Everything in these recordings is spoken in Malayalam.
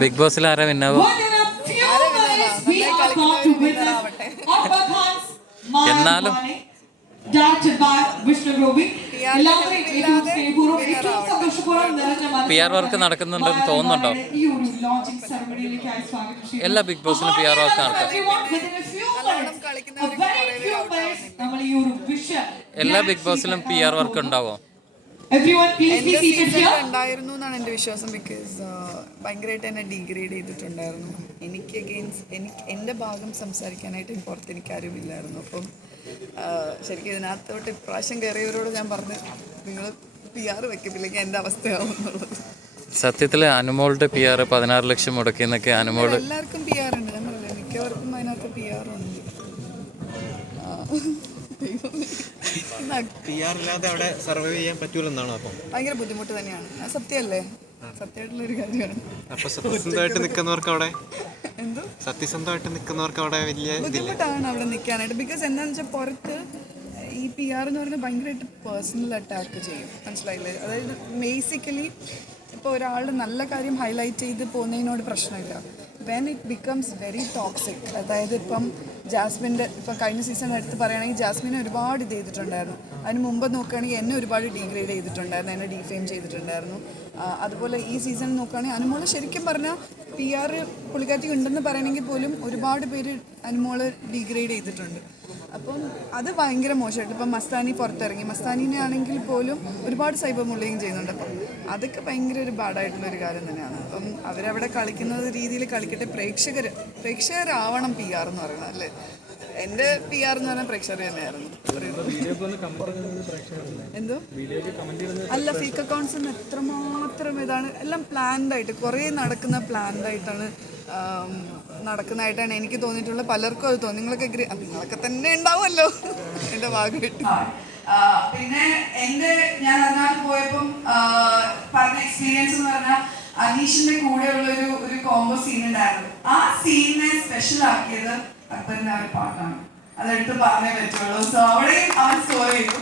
ബിഗ് ബോസിൽ ആരാ വിന്നാവോ എന്നാലും പി ആർ വർക്ക് നടക്കുന്നുണ്ടെന്ന് തോന്നുന്നുണ്ടോ? എല്ലാ ബിഗ് ബോസിനും പി ആർ വർക്ക് നടക്കും. എല്ലാ ബിഗ് ബോസിലും പി ആർ വർക്ക് ഉണ്ടാവോ? ഉണ്ടായിരുന്നു എന്നാണ് എന്റെ വിശ്വാസം ബിക്കോസ് ഭയങ്കരമായിട്ട് എന്നെ ഡിഗ്രേഡ് ചെയ്തിട്ടുണ്ടായിരുന്നു. എനിക്ക് അഗെയിൻസ് എനിക്ക് എന്റെ ഭാഗം സംസാരിക്കാനായിട്ട് പുറത്ത് എനിക്ക് അറിവില്ലായിരുന്നു അപ്പം ശരിക്കും ഇതിനകത്തോട്ട് ഇപ്രാവശ്യം കയറിയവരോട് ഞാൻ പറഞ്ഞു നിങ്ങൾ പി ആർ വെക്കുന്നില്ലെങ്കിൽ എന്റെ അവസ്ഥയാവും എന്നുള്ളത്. സത്യത്തിൽ അനുമോളുടെ പി ആർ പതിനാറ് ലക്ഷം മുടക്കി എന്നൊക്കെ അനുമോൾ എല്ലാവർക്കും പി ആർ ഉണ്ട്. ഞാൻ പറഞ്ഞില്ല മിക്കവർക്കും അതിനകത്ത് പി ആർ ഉണ്ട്. പി ആർ ഇല്ലാതെ അവിടെ സർവൈവ് ചെയ്യാൻ പറ്റൂലെന്നാണോ അപ്പം? ഭയങ്കര ബുദ്ധിമുട്ട് തന്നെയാണ്. അത് സത്യമല്ലേ സത്യമായിട്ടുള്ളൊരു കാര്യമാണ്. അപ്പൊ സത്യസന്ധമായിട്ട് നിൽക്കുന്നവർക്ക് അവിടെ എന്തോ? സത്യസന്ധമായിട്ട് നിൽക്കുന്നവർക്ക് അവിടെ വലിയ ബുദ്ധിമുട്ടാണ് അവിടെ നിൽക്കാനായിട്ട് ബിക്കോസ് എന്താണെന്ന് വെച്ചാൽ പുറത്ത് ഈ പി ആർ എന്ന് പറയുന്നത് ഭയങ്കരമായിട്ട് പേഴ്സണൽ അറ്റാക്ക് ചെയ്യും. മനസ്സിലായില്ലേ? അതായത് ബേസിക്കലി ഇപ്പോൾ ഒരാളുടെ നല്ല കാര്യം ഹൈലൈറ്റ് ചെയ്ത് പോകുന്നതിനോട് പ്രശ്നമില്ല. When it becomes very toxic അതായത് ഇപ്പം ജാസ്മിന്റെ ഇപ്പം കഴിഞ്ഞ സീസൺ എടുത്ത് പറയുകയാണെങ്കിൽ ജാസ്മിനെ ഒരുപാട് ഇത് ചെയ്തിട്ടുണ്ടായിരുന്നു. അതിന് മുമ്പ് നോക്കുകയാണെങ്കിൽ എന്നെ ഒരുപാട് ഡീഗ്രേഡ് ചെയ്തിട്ടുണ്ടായിരുന്നു എന്നെ ഡീഫെയിം ചെയ്തിട്ടുണ്ടായിരുന്നു. അതുപോലെ ഈ സീസൺ നോക്കുകയാണെങ്കിൽ അനുമോൾ ശരിക്കും പറഞ്ഞാൽ പി ആർ പുള്ളിക്കാറ്റി ഉണ്ടെന്ന് പറയണമെങ്കിൽ പോലും ഒരുപാട് പേര് അനുമോൾ ഡീഗ്രേഡ് ചെയ്തിട്ടുണ്ട്. അപ്പം അത് ഭയങ്കര മോശമായിട്ട് ഇപ്പം മസ്താനി പുറത്തിറങ്ങി. മസ്താനിനെ ആണെങ്കിൽ പോലും ഒരുപാട് സൈബർ മുള്ളിയും ചെയ്യുന്നുണ്ട് അപ്പം അതൊക്കെ ഭയങ്കര ഒരു ബാഡായിട്ടുള്ള ഒരു കാര്യം തന്നെയാണ്. അപ്പം അവരവിടെ കളിക്കുന്ന രീതിയിൽ കളിക്കട്ടെ. പ്രേക്ഷകർ പ്രേക്ഷകരാവണം പി ആർ എന്ന് പറയുന്നത് അല്ലേ? എന്റെ പി ആർ എന്ന് പറഞ്ഞാൽ പ്രേക്ഷകർ തന്നെയായിരുന്നു. എന്തോ? അല്ല ഫേക്ക് അക്കൗണ്ട്സ് എത്രമാത്രം ഇതാണ്? എല്ലാം പ്ലാൻഡ് ആയിട്ട് കുറേ നടക്കുന്ന പ്ലാൻഡ് ആയിട്ടാണ് നടക്കുന്നതായിട്ടാണ് എനിക്ക് തോന്നിയിട്ടുള്ളത്. പലർക്കും അത് തോന്നി. നിങ്ങളൊക്കെ നിങ്ങളൊക്കെ തന്നെ ഉണ്ടാവുമല്ലോ. എന്റെ ഭാഗമായിട്ട് പിന്നെ എന്റെ ഞാൻ അതിനകത്ത് പോയപ്പം പറഞ്ഞ എക്സ്പീരിയൻസ് എന്ന് പറഞ്ഞാൽ അനീഷിന്റെ കൂടെയുള്ള ഒരു ഒരു കോമ്പോ സീൻ ഉണ്ടായിരുന്നു. ആ സീനിനെ സ്പെഷ്യൽ ആക്കിയത് അക്ബറിന്റെ ഒരു പാട്ടാണ്. അതെടുത്ത് പറഞ്ഞേ പറ്റുള്ളൂ. സോ അവിടെയും അവൻ സ്കോർ ചെയ്തു.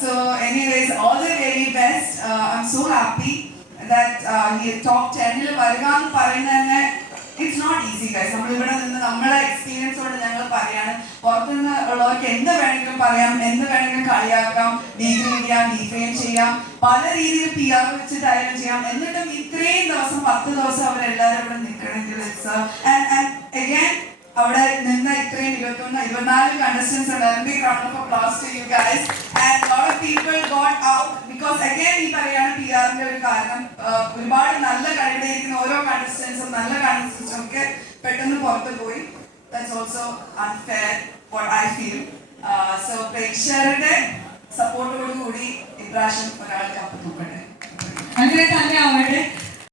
So anyways all the very best I'm so happy top ടെന്നിൽ വരിക എന്ന് പറയുന്നത് തന്നെ ഇറ്റ്സ് നോട്ട് ഈസി ഗൈസ് നമ്മൾ ഇവിടെ നിന്ന് നമ്മളെ എക്സ്പീരിയൻസ് കൊണ്ട് ഞങ്ങൾ പറയാണ്. പുറത്തുനിന്ന് ഉള്ളവർക്ക് എന്ത് വേണമെങ്കിലും പറയാം എന്ത് വേണമെങ്കിലും കളിയാക്കാം ഡീഗ്രേഡ് ചെയ്യാം ഡിഫെയിം ചെയ്യാം പല രീതിയിൽ പി ആർ വെച്ചിട്ടായാലും ചെയ്യാം. എന്നിട്ടും ഇത്രയും ദിവസം പത്ത് ദിവസം അവരെല്ലാവരും ഇവിടെ നിൽക്കണമെങ്കിൽ അഗൈൻ അവിടെ നിന്ന് ഇത്രയും ഇരുപത്തൊന്ന് ഇരുപത്തിനാല് കണ്ടസ്റ്റൻസ് ഉണ്ടായിരുന്നു big round of applause to you guys and lot of people got out because again ഈ പറയാണ് പി ആറിന്റെ ഒരു കാരണം ആഹ് ഒരുപാട് നല്ല കഴിവിലിരിക്കുന്ന ഓരോ കണ്ടസ്റ്റൻസും നല്ല കണ്ടസ്റ്റൻസും ഒക്കെ പെട്ടെന്ന് പുറത്ത് പോയി. That's also unfair what I feel so പ്രേക്ഷകരുടെ സപ്പോർട്ടോടുകൂടി ഇപ്രാവശ്യം ഒരാൾക്ക് കപ്പ് തൂക്കട്ടെ അങ്ങനെ തന്നെ ആവട്ടെ